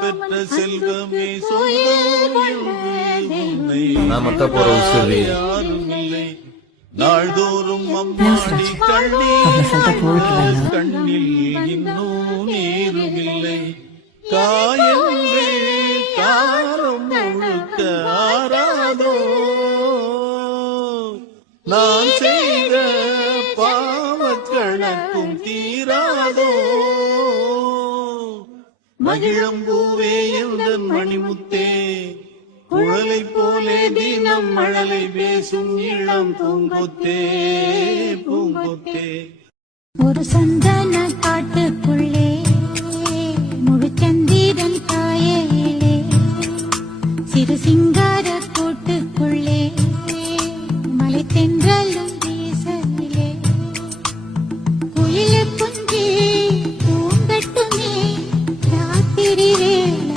பெற்ற செல்வமே யாரும் இல்லை. நாள்தோறும் அம்மாடி கண்ணில் இன்னும் நீருமில்லை. காயங்கள் காரம் முழுக்க ஆறாதோ, நான் செய்த பாவக்கணக்கும் தீராதோ. மகிழம்பூவே எந்தன் மணிமுத்தே, குழலை போலே தினம் மழலை பேசும் இளம் பூங்கொத்தே பூங்கொத்தே. ஒரு சந்தன காட்டுக்குள்ளே முழுச்சந்திரன் காயிலே, சிறு சிங்கார கூட்டுக்குள்ளே மலை தென்றலும் வீசலிலே. குயில குஞ்சி பூங்கட்டுமே ராத்திரி வேளை